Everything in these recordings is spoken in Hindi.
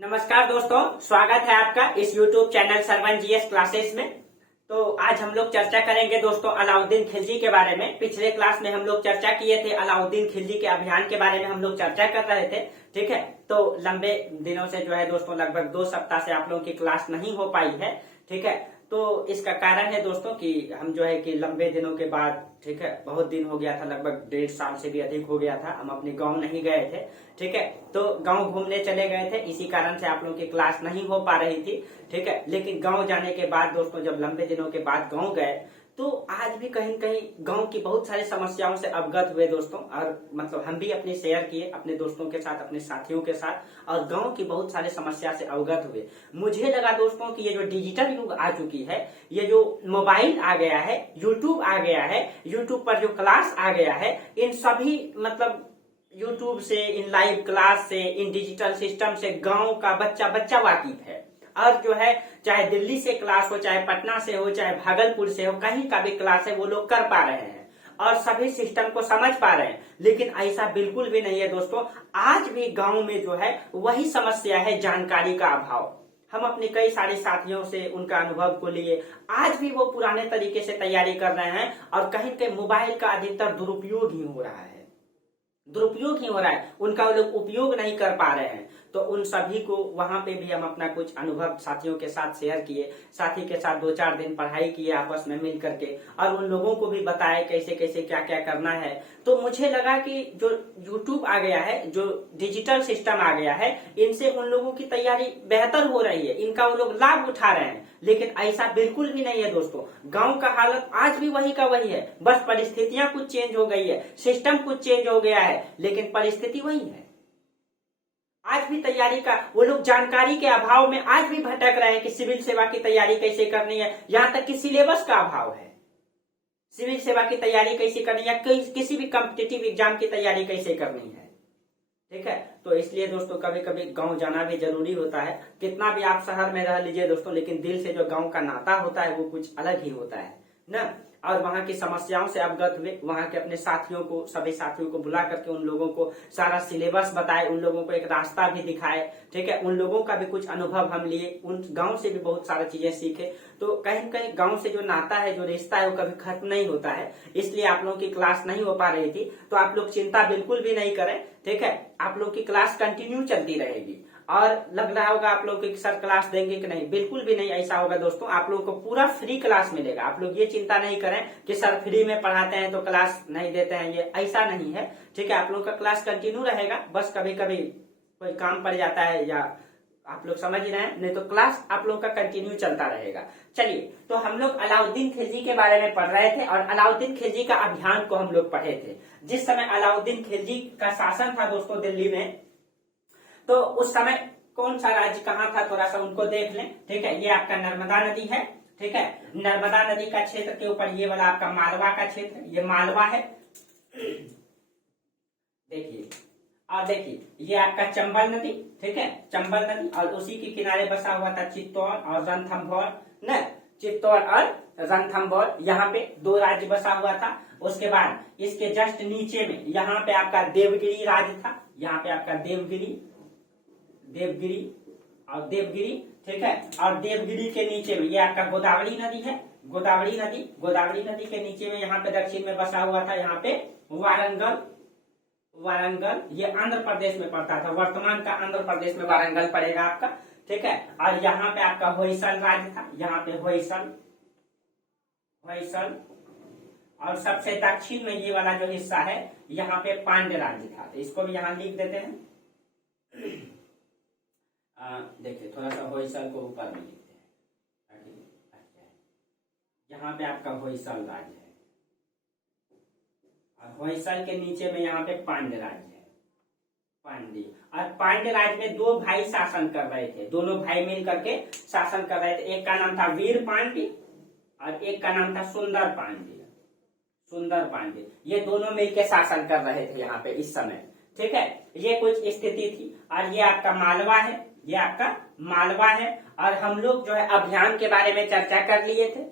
नमस्कार दोस्तों, स्वागत है आपका इस YouTube channel Sarwan GS classes में। तो आज हम लोग चर्चा करेंगे दोस्तों अलाउद्दीन खिलजी के बारे में। पिछले क्लास में हम लोग चर्चा किए थे अलाउद्दीन खिलजी के अभियान के बारे में हम लोग चर्चा कर रहे थे। ठीक है, तो लंबे दिनों से जो है दोस्तों लगभग 2 सप्ताह से आप लोगों की क्लास नहीं हो पाई है। ठीक है, तो इसका कारण है दोस्तों कि हम जो है कि लंबे दिनों के बाद, ठीक है, बहुत दिन हो गया था, लगभग 1.5 साल से भी अधिक हो गया था, हम अपने गांव नहीं गए थे। ठीक है, तो गांव घूमने चले गए थे, इसी कारण से आप लोगों की क्लास नहीं हो पा रही थी। ठीक है, लेकिन गांव जाने के बाद दोस्तों जब लंबे दिनों के बाद गांव गए तो आज भी कहीं कहीं गांव की बहुत सारी समस्याओं से अवगत हुए दोस्तों। और मतलब हम भी अपने शेयर किए अपने दोस्तों के साथ, अपने साथियों के साथ, और गांव की बहुत सारी समस्या से अवगत हुए। मुझे लगा दोस्तों कि ये जो डिजिटल युग आ चुकी है, ये जो मोबाइल आ गया है, यूट्यूब आ गया है, यूट्यूब पर जो क्लास आ गया है, इन सभी मतलब यूट्यूब से, इन लाइव क्लास से, इन डिजिटल सिस्टम से गांव का बच्चा बच्चा वाकिफ है। और जो है चाहे दिल्ली से क्लास हो, चाहे पटना से हो, चाहे भागलपुर से हो, कहीं का भी क्लास है वो लोग कर पा रहे हैं और सभी सिस्टम को समझ पा रहे हैं। लेकिन ऐसा बिल्कुल भी नहीं है दोस्तों। आज भी गांव में जो है वही समस्या है, जानकारी का अभाव। हम अपने कई सारे साथियों से उनका अनुभव को लिए, आज भी वो पुराने तरीके से तैयारी कर रहे हैं और कहीं के मोबाइल का अधिकतर दुरुपयोग ही हो रहा है, उनका वो लोग उपयोग नहीं कर पा रहे हैं। तो उन सभी को वहां पे भी हम अपना कुछ अनुभव साथियों के साथ शेयर किए, साथी के साथ 2-4 दिन पढ़ाई किए आपस में मिल करके, और उन लोगों को भी बताए कैसे कैसे क्या क्या करना है। तो मुझे लगा कि जो यूट्यूब आ गया है, जो डिजिटल सिस्टम आ गया है, इनसे उन लोगों की तैयारी बेहतर हो रही है, इनका वो लोग लाभ उठा रहे हैं। लेकिन ऐसा बिल्कुल भी नहीं है दोस्तों। गांव का हालत आज भी वही का वही है, बस परिस्थितियां कुछ चेंज हो गई है, सिस्टम कुछ चेंज हो गया है, लेकिन परिस्थिति वही है। आज भी तैयारी का वो लोग जानकारी के अभाव में आज भी भटक रहे हैं कि सिविल सेवा की तैयारी कैसे करनी है। यहां तक कि सिलेबस का अभाव है, सिविल सेवा की तैयारी कैसे करनी है, किसी भी कॉम्पिटिटिव एग्जाम की तैयारी कैसे करनी है। ठीक है, तो इसलिए दोस्तों कभी कभी गांव जाना भी जरूरी होता है। कितना भी आप शहर में रह लीजिए दोस्तों, लेकिन दिल से जो गांव का नाता होता है वो कुछ अलग ही होता है ना। और वहां की समस्याओं से अवगत हुए, वहां के अपने साथियों को, सभी साथियों को बुला करके उन लोगों को सारा सिलेबस बताए, उन लोगों को एक रास्ता भी दिखाए। ठीक है, उन लोगों का भी कुछ अनुभव हम लिए, उन गांव से भी बहुत सारी चीजें सीखे। तो कहीं कहीं गांव से जो नाता है, जो रिश्ता है, वो कभी खत्म नहीं होता है। इसलिए आप लोगों की क्लास नहीं हो पा रही थी, तो आप लोग चिंता बिल्कुल भी नहीं करें। ठीक है, आप लोग की क्लास कंटिन्यू चलती रहेगी। और लग रहा होगा आप लोग की सर क्लास देंगे कि नहीं, बिल्कुल भी नहीं ऐसा होगा दोस्तों। आप लोगों को पूरा फ्री क्लास मिलेगा। आप लोग ये चिंता नहीं करें कि सर फ्री में पढ़ाते हैं तो क्लास नहीं देते हैं, ये ऐसा नहीं है। ठीक है, आप लोगों का क्लास कंटिन्यू रहेगा, बस कभी कभी कोई काम पड़ जाता है या आप लोग समझ रहे हैं, नहीं तो क्लास आप लोगों का कंटिन्यू चलता रहेगा। चलिए, तो हम लोग अलाउद्दीन खिलजी के बारे में पढ़ रहे थे और अलाउद्दीन खिलजी का अभियान को हम लोग पढ़े थे। जिस समय अलाउद्दीन खिलजी का शासन था दोस्तों दिल्ली में, तो उस समय कौन सा राज्य कहाँ था, थोड़ा सा उनको देख लें। ठीक है, ये आपका नर्मदा नदी है। ठीक है, नर्मदा नदी का क्षेत्र के ऊपर ये वाला आपका मालवा का क्षेत्र, ये मालवा है। देखिए, और देखिए ये आपका चंबल नदी। ठीक है, चंबल नदी, और उसी के किनारे बसा हुआ था चित्तौड़ और रणथंभौर न, चित्तौड़ और रणथंभौर, यहाँ पे 2 राज्य बसा हुआ था। उसके बाद इसके जस्ट नीचे में यहाँ पे आपका देवगिरी राज्य था, यहाँ पे आपका देवगिरी और देवगिरी। ठीक है, और देवगिरी के नीचे में ये आपका गोदावरी नदी है, गोदावरी नदी के नीचे में यहाँ पे दक्षिण में बसा हुआ था, यहाँ पे वारंगल, ये आंध्र प्रदेश में पड़ता था, वर्तमान का आंध्र प्रदेश में वारंगल पड़ेगा आपका। ठीक है, और यहाँ पे आपका होयसल राज्य था, यहाँ पे होयसल, और सबसे दक्षिण में ये वाला जो हिस्सा है यहाँ पे पांड्य राज्य था। तो इसको भी यहाँ लिख देते हैं। देखिए थोड़ा सा होयसल को ऊपर में लिखते हैं, यहाँ पे आपका होयसल राज्य है, और होयसल के नीचे में यहाँ पे पांड्य राज्य है, पांड्य। और पांड्य राज्य में 2 भाई शासन कर रहे थे, दोनों भाई मिल करके शासन कर रहे थे। एक का नाम था वीर पांड्य और एक का नाम था सुंदर पांड्य। ये दोनों मिलकर शासन कर रहे थे यहाँ पे इस समय। ठीक है, ये कुछ स्थिति थी। और ये आपका मालवा है, ये आपका मालवा है। और हम लोग जो है अभियान के बारे में चर्चा कर लिए थे,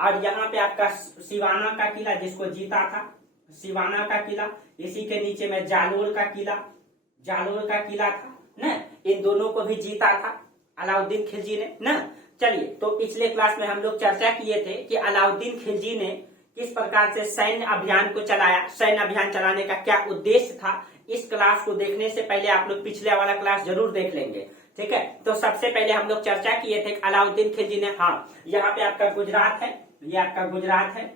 और यहाँ पे आपका सिवाना का किला, जिसको जीता था सिवाना का किला, इसी के नीचे में जालोर का किला, जालोर का किला था ना, इन दोनों को भी जीता था अलाउद्दीन खिलजी ने ना। चलिए, तो पिछले क्लास में हम लोग चर्चा किए थे कि अलाउद्दीन खिलजी ने किस प्रकार से सैन्य अभियान को चलाया, सैन्य अभियान चलाने का क्या उद्देश्य था। इस क्लास को देखने से पहले आप लोग पिछले वाला क्लास जरूर देख लेंगे, ठीक है। तो सबसे पहले हम लोग चर्चा किए थे अलाउद्दीन खिलजी ने, हाँ यहाँ पे आपका गुजरात है, ये आपका गुजरात है,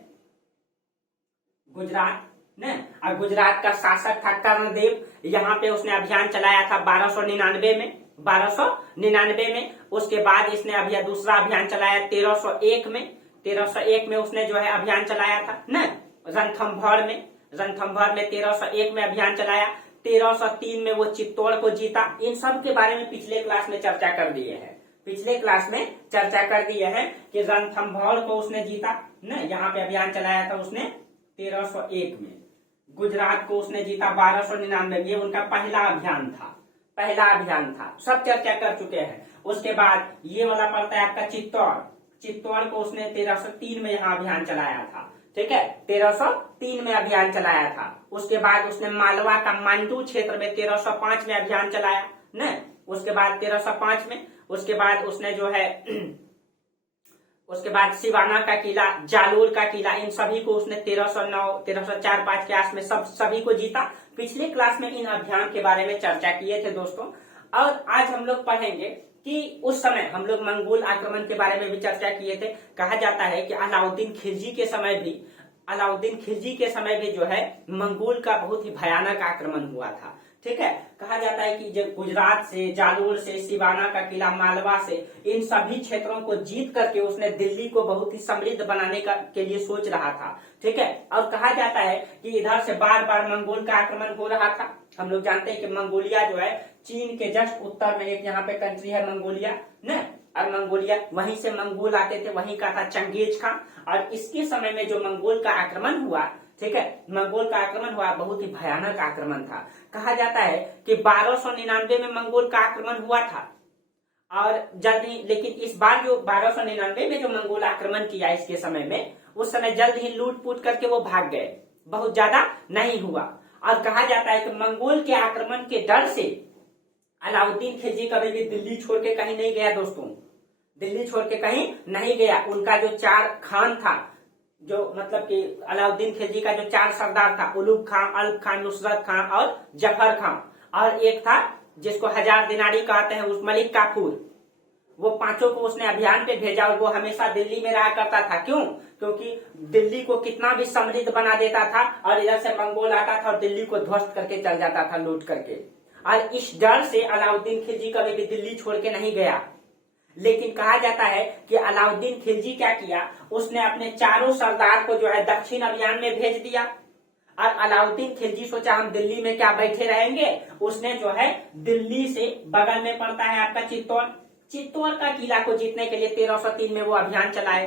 गुजरात ने, और गुजरात का शासक था कर्णदेव। यहाँ पे उसने अभियान चलाया था 1299 में, 1299 में। उसके बाद इसने अभी दूसरा अभियान चलाया 1301 में, 1301 में उसने जो है अभियान चलाया था न रणथंभौर में, रणथंभौर में 1301 में अभियान चलाया। 1303 में वो चित्तौड़ को जीता। इन सब के बारे में पिछले क्लास में चर्चा कर दिए हैं, पिछले क्लास में चर्चा कर दिए हैं कि रणथंभौर को उसने जीता न, यहाँ पे अभियान चलाया था उसने 1301 में। गुजरात को उसने जीता 1299 में, ये उनका पहला अभियान था, पहला अभियान था, सब चर्चा कर चुके हैं। उसके बाद ये वाला पड़ता है आपका चित्तौड़, चित्तौड़ को उसने 1303 में यहाँ अभियान चलाया था, ठीक है, 1303 में अभियान चलाया था। उसके बाद उसने मालवा का मांडू क्षेत्र में 1305 में अभियान चलाया न, उसके बाद 1305 में, उसके बाद उसने जो है उसके बाद सिवाना का किला, जालोर का किला, इन सभी को उसने 1309, 1304-5 के आस में सभी को जीता। पिछले क्लास में इन अभियान के बारे में चर्चा किए थे दोस्तों। और आज हम लोग पढ़ेंगे कि उस समय हम लोग मंगोल आक्रमण के बारे में भी चर्चा किए थे। कहा जाता है कि अलाउद्दीन खिलजी के समय भी, अलाउद्दीन खिलजी के समय भी जो है मंगोल का बहुत ही भयानक आक्रमण हुआ था, ठीक है। कहा जाता है कि जो गुजरात से, जालोर से, सिवाना का किला, मालवा से, इन सभी क्षेत्रों को जीत करके उसने दिल्ली को बहुत ही समृद्ध बनाने के लिए सोच रहा था, ठीक है। और कहा जाता है कि इधर से बार बार मंगोल का आक्रमण हो रहा था। हम लोग जानते हैं कि मंगोलिया जो है चीन के जस्ट उत्तर में एक यहाँ पे कंट्री है मंगोलिया न, और मंगोलिया, वहीं से मंगोल आते थे, वहीं का था चंगेज खान। और इसके समय में जो मंगोल का आक्रमण हुआ, ठीक है, मंगोल का आक्रमण हुआ, बहुत ही भयानक आक्रमण था। कहा जाता है कि 1299 में मंगोल का आक्रमण हुआ था और जल्द ही, लेकिन इस बार जो 1299 में जो मंगोल आक्रमण किया इसके समय में, उस समय जल्द ही लूट पूट करके वो भाग गए, बहुत ज्यादा नहीं हुआ। और कहा जाता है कि मंगोल के आक्रमण के डर से अलाउद्दीन खिलजी कभी भी दिल्ली छोड़ के कहीं नहीं गया दोस्तों, दिल्ली छोड़ के कहीं नहीं गया। उनका जो 4 खान था, जो मतलब कि अलाउद्दीन खिलजी का जो 4 सरदार था, उलूग खान, अल्प खान, नुसरत खान और जफर खान, और एक था जिसको 1000 दिनारी कहते हैं उस मलिक काफूर, वो पांचों को उसने अभियान पे भेजा। और वो हमेशा दिल्ली में रहा करता था, क्यों? क्योंकि दिल्ली को कितना भी समृद्ध बना देता था और इधर से मंगोल आता था और दिल्ली को ध्वस्त करके चल जाता था लूट करके। और इस डर से अलाउद्दीन खिलजी कभी भी दिल्ली छोड़ के नहीं गया। लेकिन कहा जाता है कि अलाउद्दीन खिलजी क्या किया, उसने अपने 4 सरदार को जो है दक्षिण अभियान में भेज दिया। और अलाउद्दीन खिलजी सोचा हम दिल्ली में क्या बैठे रहेंगे, उसने जो है दिल्ली से बगल में पड़ता है आपका चित्तौड़, चित्तौड़ का किला को जीतने के लिए 1303 में वो अभियान चलाए,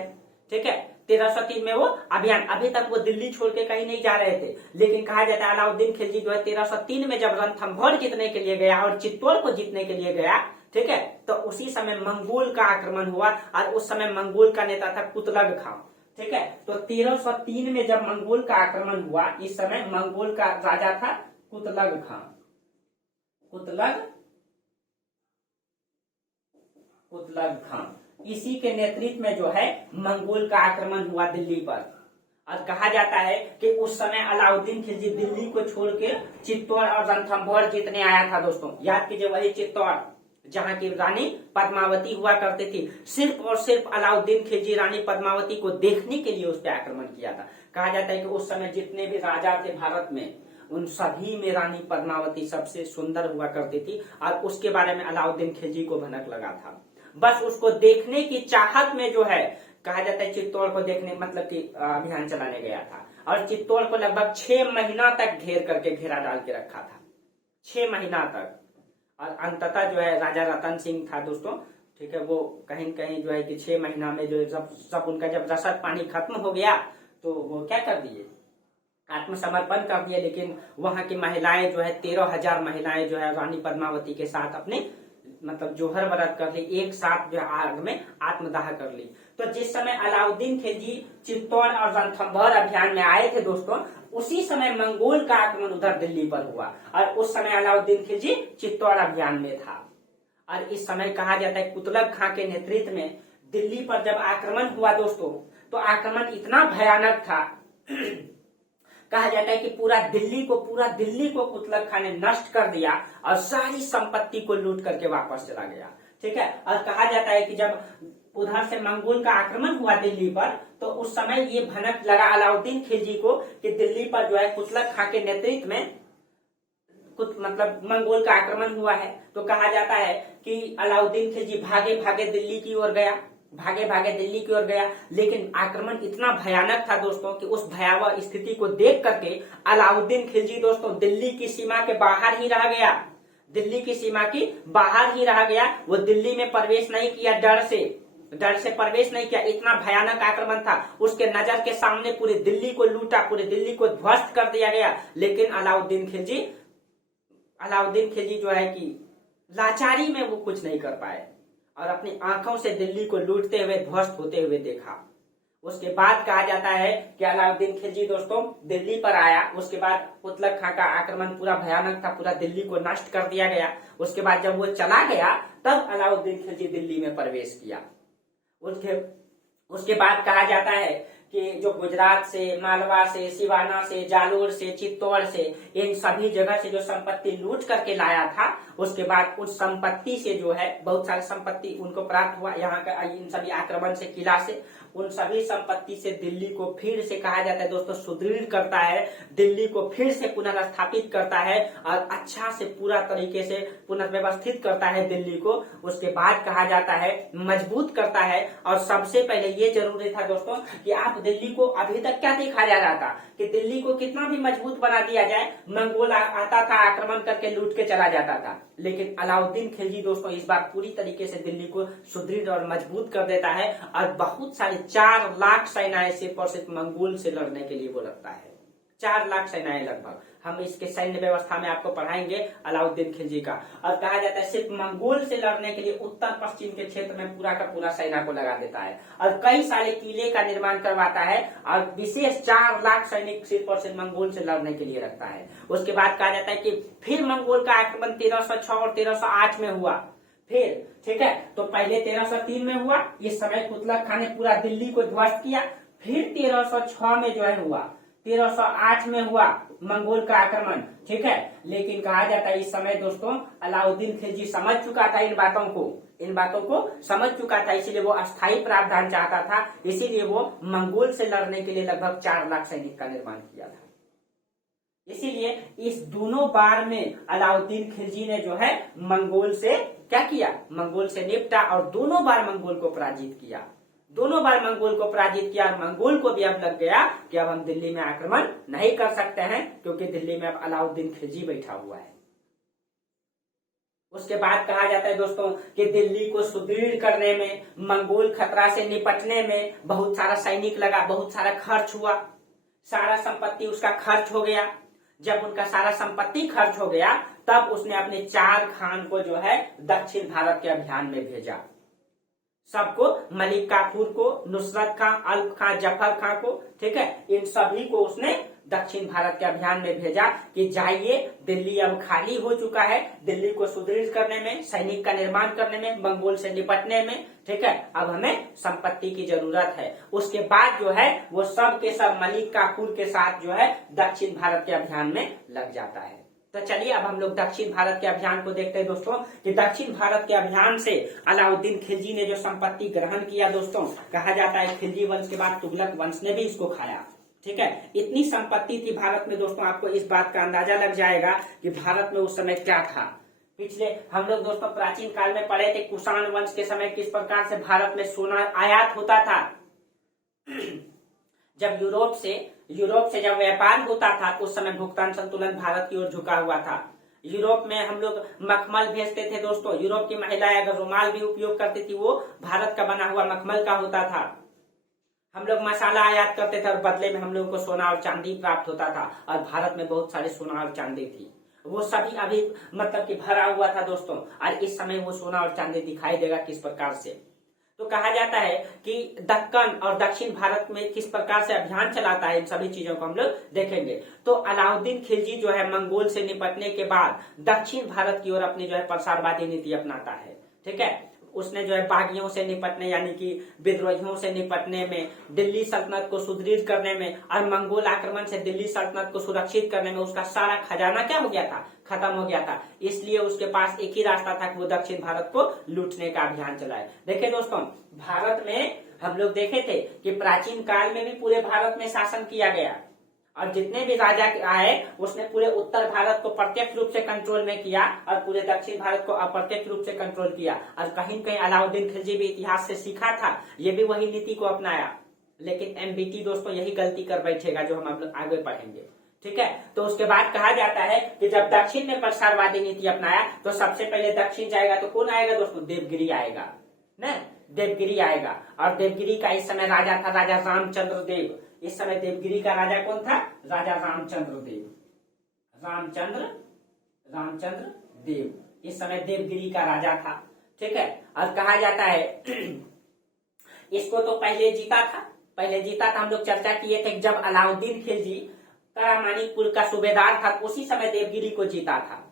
ठीक है, 1303 में वो अभियान, अभी तक वो दिल्ली छोड़ के कहीं नहीं जा रहे थे। लेकिन कहा जाता है अलाउद्दीन खिलजी जो है 1303 में जब रणथंभौर जीतने के लिए गया और चित्तौड़ को जीतने के लिए गया, ठीक है, तो उसी समय मंगोल का आक्रमण हुआ। और उस समय मंगोल का नेता था कुतलग खान, ठीक है। तो 1303 में जब मंगोल का आक्रमण हुआ, इस समय मंगोल का राजा था कुतलग खान, कुतलग खान, इसी के नेतृत्व में जो है मंगोल का आक्रमण हुआ दिल्ली पर। और कहा जाता है कि उस समय अलाउद्दीन खिलजी दिल्ली को छोड़ के चित्तौड़ और रणथंभौर जीतने आया था दोस्तों। याद कीजिए, वही चित्तौड़ जहाँ की रानी पद्मावती हुआ करती थी। सिर्फ और सिर्फ अलाउद्दीन खिलजी रानी पद्मावती को देखने के लिए उस पर आक्रमण किया था। कहा जाता है कि उस समय जितने भी राजा थे भारत में, उन सभी में रानी पद्मावती सबसे सुंदर हुआ करती थी। और उसके बारे में अलाउद्दीन खिलजी को भनक लगा था। बस उसको देखने की चाहत में जो है, कहा जाता है चित्तौड़ को देखने मतलब कि अभियान चलाने गया था। और चित्तौड़ को लगभग 6 महीना तक घेर करके घेरा डाल के रखा था, 6 महीना तक। और अंततः जो है राजा रतन सिंह था दोस्तों, ठीक है, वो कहीं न कहीं जो है कि 6 महीना में जो सब उनका जब रसद पानी खत्म हो गया तो वो क्या कर दिए, आत्मसमर्पण कर दिए। लेकिन वहां की महिलाएं जो है 13,000 महिलाएं जो है रानी पद्मावती के साथ अपने मतलब जोहर व्रत कर ली, एक साथ जो आग में आत्मदाह कर ली। तो जिस समय अलाउद्दीन खिलजी चित्तौड़ और रणथंभौर अभियान में आए थे दोस्तों, उसी समय मंगोल का आक्रमण उधर दिल्ली पर हुआ और उस समय अलाउद्दीन खिलजी चित्तौड़ अभियान में था। और इस समय कहा जाता है कुतुब खां के नेतृत्व में दिल्ली पर जब आक्रमण हुआ दोस्तों, तो आक्रमण इतना भयानक था कहा जाता है कि पूरा दिल्ली को कुतुब खां ने नष्ट कर दिया और सारी संपत्ति को लूट करके वापस चला गया। ठीक है, और कहा जाता है कि जब उधर से मंगोल का आक्रमण हुआ दिल्ली पर, तो उस समय ये भनक लगा अलाउद्दीन खिलजी को कि दिल्ली पर जो है कुतुब खां के नेतृत्व में मतलब मंगोल का आक्रमण हुआ है। तो कहा जाता है कि अलाउद्दीन खिलजी भागे भागे दिल्ली की ओर गया, लेकिन आक्रमण इतना भयानक था दोस्तों कि उस भयावह स्थिति को देख करके अलाउद्दीन खिलजी दोस्तों दिल्ली की सीमा के बाहर ही रह गया। वो दिल्ली में प्रवेश नहीं किया, डर से प्रवेश नहीं किया, इतना भयानक आक्रमण था। उसके नजर के सामने पूरी दिल्ली को लूटा, पूरी दिल्ली को ध्वस्त कर दिया गया। लेकिन अलाउद्दीन खिलजी जो है कि लाचारी में वो कुछ नहीं कर पाए और अपनी आंखों से दिल्ली को लूटते हुए ध्वस्त होते हुए देखा। उसके बाद कहा जाता है कि अलाउद्दीन खिलजी दोस्तों दिल्ली पर आया। उसके बाद कुतुब खां का आक्रमण पूरा भयानक था, पूरा दिल्ली को नष्ट कर दिया गया। उसके बाद जब वो चला गया तब अलाउद्दीन खिलजी दिल्ली में प्रवेश किया। उसके बाद कहा जाता है कि जो गुजरात से, मालवा से, सिवाना से, जालोर से, चित्तौड़ से, इन सभी जगह से जो संपत्ति लूट करके लाया था, उसके बाद उस संपत्ति से जो है बहुत सारी संपत्ति उनको प्राप्त हुआ यहाँ का इन सभी आक्रमण से, किला से। उन सभी संपत्ति से दिल्ली को फिर से कहा जाता है दोस्तों सुदृढ़ करता है, दिल्ली को फिर से पुनर्स्थापित करता है और अच्छा से पूरा तरीके से पुनर्व्यवस्थित करता है दिल्ली को। उसके बाद कहा जाता है मजबूत करता है। और सबसे पहले ये जरूरी था दोस्तों कि आप दिल्ली को, अभी तक क्या देखा जा रहा था कि दिल्ली को कितना भी मजबूत बना दिया जाए, मंगोल आता था, आक्रमण करके लूट के चला जाता था। लेकिन अलाउद्दीन खिलजी दोस्तों इस बार पूरी तरीके से दिल्ली को सुदृढ़ और मजबूत कर देता है और बहुत सारे 4 लाख सेनाएं सिर्फ और सिर्फ मंगोल से लड़ने के लिए वो रखता है। 4 लाख सेनाएं लगभग। हम इसके सैन्य व्यवस्था में आपको पढ़ाएंगे अलाउद्दीन खिलजी का। और कहा जाता है सिर्फ मंगोल से लड़ने के लिए उत्तर पश्चिम के क्षेत्र में पूरा का पूरा सेना को लगा देता है और कई सारे किले का निर्माण करवाता है और विशेष 4 लाख सैनिक सिर्फ और सिर्फ मंगोल से लड़ने के लिए रखता है। उसके बाद कहा जाता है कि फिर मंगोल का आक्रमण 1306 और 1308 में हुआ। फिर ठीक है, तो पहले 1303 में हुआ, इस समय कुतुब खां ने पूरा दिल्ली को ध्वस्त किया। फिर 1306 में जो है हुआ, 1308 में हुआ मंगोल का आक्रमण। ठीक है, लेकिन कहा जाता है इस समय दोस्तों अलाउद्दीन खिलजी समझ चुका था इन बातों को समझ चुका था, इसीलिए वो अस्थायी प्रावधान चाहता था। इसीलिए वो मंगोल से लड़ने के लिए लगभग 4 लाख सैनिक का निर्माण किया था। इसीलिए इस दोनों बार में अलाउद्दीन खिलजी ने जो है मंगोल से क्या किया, मंगोल से निपटा और दोनों बार मंगोल को पराजित किया। और मंगोल को भी अब लग गया कि अब हम दिल्ली में आक्रमण नहीं कर सकते हैं क्योंकि दिल्ली में अब अलाउद्दीन खिलजी बैठा हुआ है। उसके बाद कहा जाता है दोस्तों कि दिल्ली को सुदृढ़ करने में, मंगोल खतरा से निपटने में बहुत सारा सैनिक लगा, बहुत सारा खर्च हुआ, सारा संपत्ति उसका खर्च हो गया। जब उनका सारा संपत्ति खर्च हो गया तब उसने अपने 4 खान को जो है दक्षिण भारत के अभियान में भेजा। सबको, मलिक काफूर को, नुसरत खां, अल्प खां, जफर खां को, ठीक है, इन सभी को उसने दक्षिण भारत के अभियान में भेजा कि जाइए, दिल्ली अब खाली हो चुका है, दिल्ली को सुदृढ़ करने में, सैनिक का निर्माण करने में, मंगोल से निपटने में, ठीक है, अब हमें संपत्ति की जरूरत है। उसके बाद जो है वो सब के सब मलिक काफूर के साथ जो है दक्षिण भारत के अभियान में लग जाता है। तो चलिए अब हम लोग दक्षिण भारत के अभियान को देखते हैं दोस्तों कि दक्षिण भारत के अभियान से अलाउद्दीन खिलजी ने जो संपत्ति ग्रहण किया दोस्तों, कहा जाता है खिलजी वंश के बाद तुगलक वंश ने भी इसको खाया। ठीक है, इतनी संपत्ति थी भारत में दोस्तों, आपको इस बात का अंदाजा लग जाएगा कि भारत में उस समय क्या था। पिछले हम लोग दोस्तों प्राचीन काल में पढ़े थे कुषाण वंश के समय किस प्रकार से भारत में सोना आयात होता था। जब यूरोप से जब व्यापार होता था उस समय भुगतान संतुलन भारत की ओर झुका हुआ था। यूरोप में हम लोग मखमल भेजते थे दोस्तों, यूरोप की महिलाएं अगर रुमाल भी उपयोग करती थी वो भारत का बना हुआ मखमल का होता था। हम लोग मसाला आयात करते थे और बदले में हम लोगों को सोना और चांदी प्राप्त होता था और भारत में बहुत सारे सोना और चांदी थी। वो सभी अभी मतलब कि भरा हुआ था दोस्तों, और इस समय वो सोना और चांदी दिखाई देगा किस प्रकार से। तो कहा जाता है कि दक्कन और दक्षिण भारत में किस प्रकार से अभियान चलाता है, इन सभी चीजों को हम लोग देखेंगे। तो अलाउद्दीन खिलजी जो है मंगोल से निपटने के बाद दक्षिण भारत की ओर अपनी जो है प्रसारवादी नीति अपनाता है। ठीक है, उसने जो है बागियों से निपटने यानी कि विद्रोहियों से निपटने में, दिल्ली सल्तनत को सुदृढ़ करने में और मंगोल आक्रमण से दिल्ली सल्तनत को सुरक्षित करने में उसका सारा खजाना क्या हो गया था, खत्म हो गया था। इसलिए उसके पास एक ही रास्ता था कि वो दक्षिण भारत को लूटने का अभियान चलाए। देखिए दोस्तों, भारत में हम लोग देखे थे कि प्राचीन काल में भी पूरे भारत में शासन किया गया, और जितने भी राजा आए उसने पूरे उत्तर भारत को प्रत्यक्ष रूप से कंट्रोल में किया और पूरे दक्षिण भारत को अप्रत्यक्ष रूप से कंट्रोल किया। और कहीं कहीं अलाउद्दीन खिलजी भी इतिहास से सीखा था, ये भी वही नीति को अपनाया। लेकिन एमबीटी दोस्तों यही गलती कर बैठेगा जो हम लोग आगे पढ़ेंगे। ठीक है, तो उसके बाद कहा जाता है कि जब दक्षिण ने प्रसारवादी नीति अपनाया तो सबसे पहले दक्षिण जाएगा तो कौन आएगा दोस्तों, देवगिरी आएगा ना, देवगिरी आएगा। और देवगिरी का इस समय राजा था राजा रामचंद्र देव। इस समय देवगिरी का राजा कौन था, राजा रामचंद्र देव, रामचंद्र देव इस समय देवगिरी का राजा था। ठीक है, और कहा जाता है इसको तो पहले जीता था, हम लोग चर्चा किए थे जब अलाउद्दीन खिलजी करामानिकपुर का सूबेदार था, उसी समय देवगिरी को जीता था,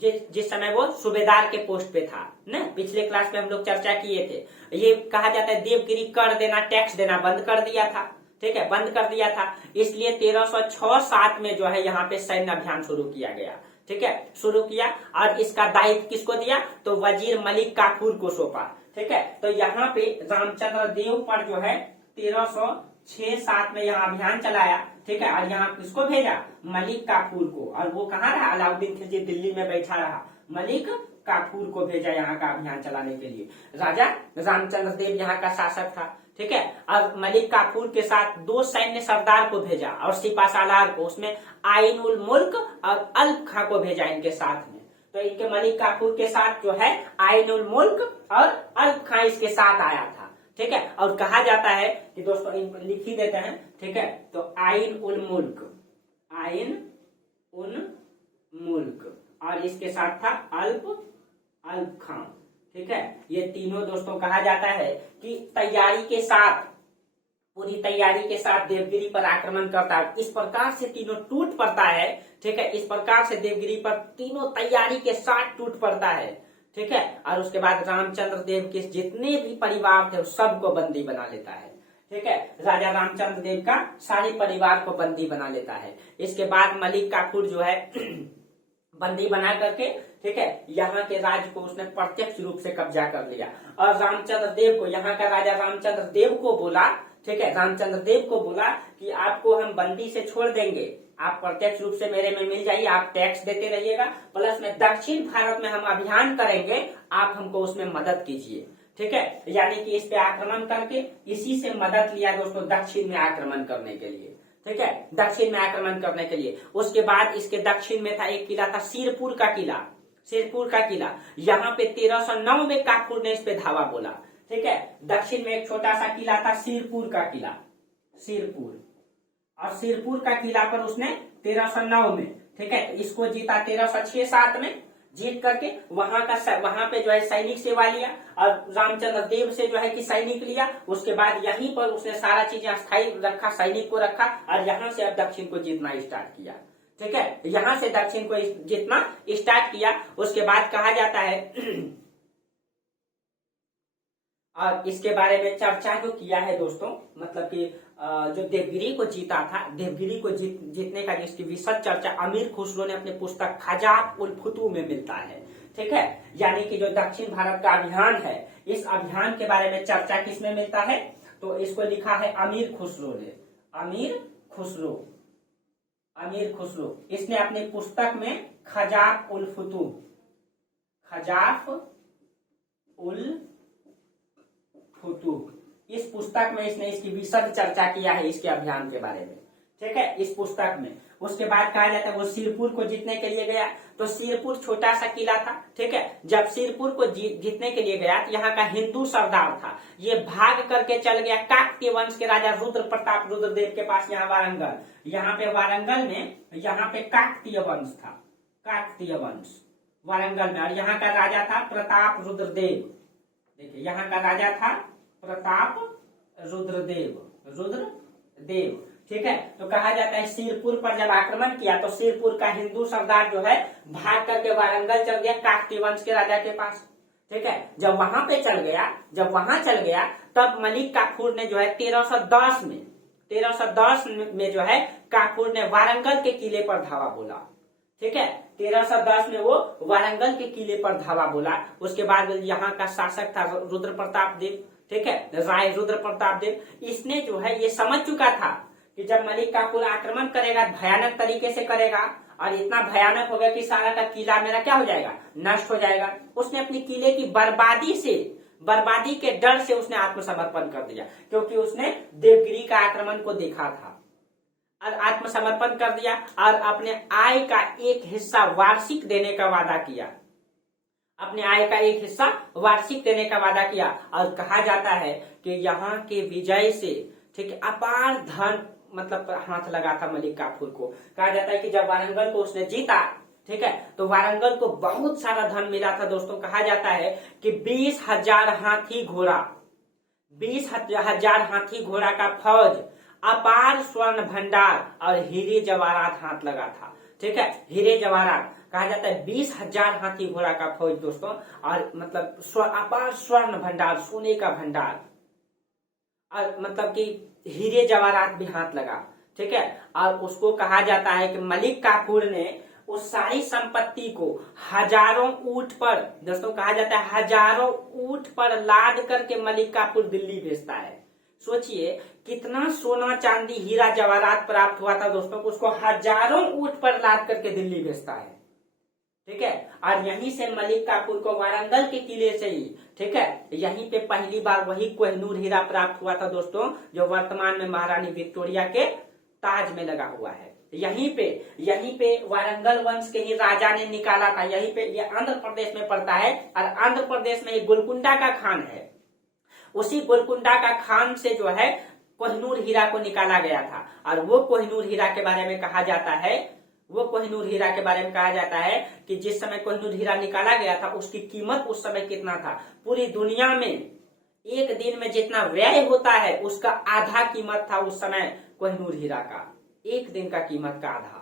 जिस समय वो सूबेदार के पोस्ट पे था ना। पिछले क्लास में हम लोग चर्चा किए थे। ये कहा जाता है देवगिरी कर देना, टैक्स देना बंद कर दिया था। ठीक है, बंद कर दिया था, इसलिए 1306-7 में जो है यहाँ पे सैन्य अभियान शुरू किया गया। ठीक है, शुरू किया और इसका दायित्व किसको दिया, तो वजीर मलिक काफूर को सौंपा। ठीक है, तो यहाँ पे रामचंद्र देव पर जो है 1306-7 में यहाँ अभियान चलाया। ठीक है, और यहाँ किसको भेजा, मलिक काफूर को। और वो कहाँ रहा, अलाउद्दीन खिलजी दिल्ली में बैठा रहा, मलिक काफूर को भेजा यहाँ का अभियान चलाने के लिए। राजा रामचंद्र देव यहाँ का शासक था। ठीक है, और मलिक काफूर के साथ 2 सैन्य सरदार को भेजा और सिपा सालार को, उसमें आइन उल मुल्क और अल्प खां को भेजा इनके साथ में। तो इनके मलिक काफूर के साथ जो है आइन उल मुल्क और अल्प खां इसके साथ आया था। ठीक है, और कहा जाता है कि दोस्तों लिख ही देते हैं। ठीक है, तो आइन उल मुल्क और इसके साथ था अल्प खां। ठीक है, ये तीनों दोस्तों कहा जाता है कि पूरी तैयारी के साथ देवगिरी पर आक्रमण करता है। इस प्रकार से तीनों टूट पड़ता है। ठीक है, इस प्रकार से देवगिरी पर तीनों तैयारी के साथ टूट पड़ता है। ठीक है, और उसके बाद रामचंद्र देव के जितने भी परिवार थे सबको बंदी बना लेता है। ठीक है, राजा रामचंद्र देव का सारे परिवार को बंदी बना लेता है। इसके बाद मलिक काफूर जो है बंदी बना करके, ठीक है, यहाँ के राज्य को उसने प्रत्यक्ष रूप से कब्जा कर लिया। और रामचंद्र देव को, यहाँ का राजा रामचंद्र देव को बोला, ठीक है, रामचंद्र देव को बोला कि आपको हम बंदी से छोड़ देंगे, आप प्रत्यक्ष रूप से मेरे में मिल जाइए, आप टैक्स देते रहिएगा, प्लस में दक्षिण भारत में हम अभियान करेंगे, आप हमको उसमें मदद कीजिए। ठीक है, यानी कि इस पे आक्रमण करके इसी से मदद लिया दोस्तों दक्षिण में आक्रमण करने के लिए। ठीक है, दक्षिण में आक्रमण करने के लिए। उसके बाद इसके दक्षिण में था एक किला था सिरपुर का किला। यहाँ पे 1309 में काफूर ने इस पे धावा बोला। ठीक है, दक्षिण में एक छोटा सा किला था सिरपुर का किला, और सिरपुर का किला पर उसने 1309 में, ठीक है, इसको जीता 1306-7 में। जीत करके वहां पे जो है सैनिक सेवा लिया और रामचंद्र देव से जो है कि सैनिक लिया। उसके बाद यहीं पर उसने सारा चीजें स्थायी रखा, सैनिक को रखा और यहाँ से अब दक्षिण को जीतना स्टार्ट किया। ठीक है, यहाँ से दक्षिण को जीतना स्टार्ट किया। उसके बाद कहा जाता है और इसके बारे में चर्चा जो किया है दोस्तों, मतलब कि जो देवगिरी को जीता था, देवगिरी को जीतने का जिसकी विशद चर्चा अमीर खुसरो ने अपने पुस्तक खजाब उल फुतू में मिलता है। ठीक है, यानी कि जो दक्षिण भारत का अभियान है, इस अभियान के बारे में चर्चा किसमें मिलता है, तो इसको लिखा है अमीर खुसरो ने। अमीर खुसरो इसने अपनी पुस्तक में खजाब उल फुतू इस पुस्तक में इसने इसकी विशद चर्चा किया है इसके अभियान के बारे में। ठीक है, इस पुस्तक में। उसके बाद कहा जाता है वो सिरपुर को जीतने के लिए गया, तो सिरपुर छोटा सा किला था। ठीक है, जब सिरपुर को जीतने के लिए गया तो यहाँ का हिंदू सरदार था, ये भाग करके चल गया काकतीय वंश के राजा रुद्र प्रताप रुद्रदेव के पास। यहाँ पे वारंगल में यहाँ पे काकतीय वंश था। काकतीय वंश वारंगल में। और यहाँ का राजा था प्रताप रुद्रदेव। देखिए यहाँ का राजा था प्रताप रुद्रदेव। ठीक है, तो कहा जाता है सिरपुर पर जब आक्रमण किया तो सिरपुर का हिंदू सरदार जो है भाग करके वारंगल चल गया काकतीय वंश के राजा के पास। ठीक है, जब वहां चल गया तब मलिक काफूर ने जो है 1310 में जो है काफूर ने वारंगल के किले पर धावा बोला। ठीक है, 1310 में वो वारंगल के किले पर धावा बोला। उसके बाद यहाँ का शासक था रुद्र प्रताप देव। ठीक है, राय रुद्र प्रताप देव। इसने जो है ये समझ चुका था कि जब मलिक काफूर आक्रमण करेगा भयानक तरीके से करेगा और इतना भयानक हो गया कि सारा का किला मेरा क्या हो जाएगा, नष्ट हो जाएगा। उसने अपने किले की बर्बादी के डर से उसने आत्मसमर्पण कर दिया, क्योंकि उसने देवगिरी का आक्रमण को देखा था और आत्मसमर्पण कर दिया और अपने आय का एक हिस्सा वार्षिक देने का वादा किया। और कहा जाता है कि यहाँ के विजय से ठीक है अपार धन मतलब हाथ लगा था मलिक काफूर को। कहा जाता है कि जब वारंगल को उसने जीता, ठीक है, तो वारंगल को बहुत सारा धन मिला था दोस्तों। कहा जाता है कि 20,000 हाथी घोड़ा का फौज, अपार स्वर्ण भंडार और हीरे जवाहरात हाथ लगा था। ठीक है, हीरे जवाहरात कहा जाता है 20,000 हाथी घोड़ा का फौज दोस्तों, और मतलब अपार स्वर्ण भंडार, सोने का भंडार, और मतलब कि हीरे जवाहरात भी हाथ लगा। ठीक है, और उसको कहा जाता है कि मलिक काफूर ने उस सारी संपत्ति को हजारों ऊंट पर दोस्तों, कहा जाता है हजारों ऊंट पर लाद करके मलिक काफूर दिल्ली भेजता है। सोचिए कितना सोना चांदी हीरा जवाहरात प्राप्त हुआ था दोस्तों, उसको हजारों ऊंट पर लाद करके दिल्ली भेजता है। ठीक है, और यहीं से मलिक काफूर को वारंगल के किले से ही, ठीक है, यहीं पे पहली बार वही कोहिनूर हीरा प्राप्त हुआ था दोस्तों, जो वर्तमान में महारानी विक्टोरिया के ताज में लगा हुआ है। यहीं पे वारंगल वंश के ही राजा ने निकाला था। यहीं पे ये आंध्र प्रदेश में पड़ता है, और आंध्र प्रदेश में एक गोलकुंडा का खान है। उसी गोलकुंडा का खान से जो है कोहिनूर हीरा को निकाला गया था। और वो कोहिनूर हीरा के बारे में कहा जाता है कि जिस समय कोहिनूर हीरा निकाला गया था उसकी कीमत उस समय कितना था, पूरी दुनिया में एक दिन में जितना व्यय होता है उसका आधा कीमत था उस समय कोहिनूर हीरा का, एक दिन का कीमत का आधा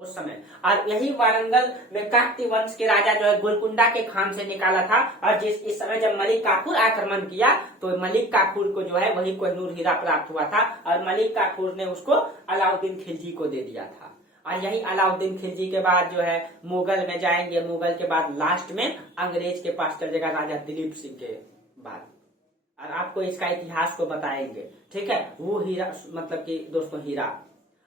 उस समय। और यही वारंगल में काकतीय वंश के राजा जो है गोलकुंडा के खान से निकाला था। और इस समय जब मलिक काफूर आक्रमण किया तो मलिक काफूर को जो है वही कोहिनूर हीरा प्राप्त हुआ था, और मलिक काफूर ने उसको अलाउद्दीन खिलजी को दे दिया था। और यही अलाउद्दीन खिलजी के बाद जो है मुगल में जाएंगे, मुगल के बाद लास्ट में अंग्रेज के पास चल जाएगा राजा दिलीप सिंह के बाद, और आपको इसका इतिहास को बताएंगे। ठीक है, वो हीरा मतलब कि दोस्तों हीरा,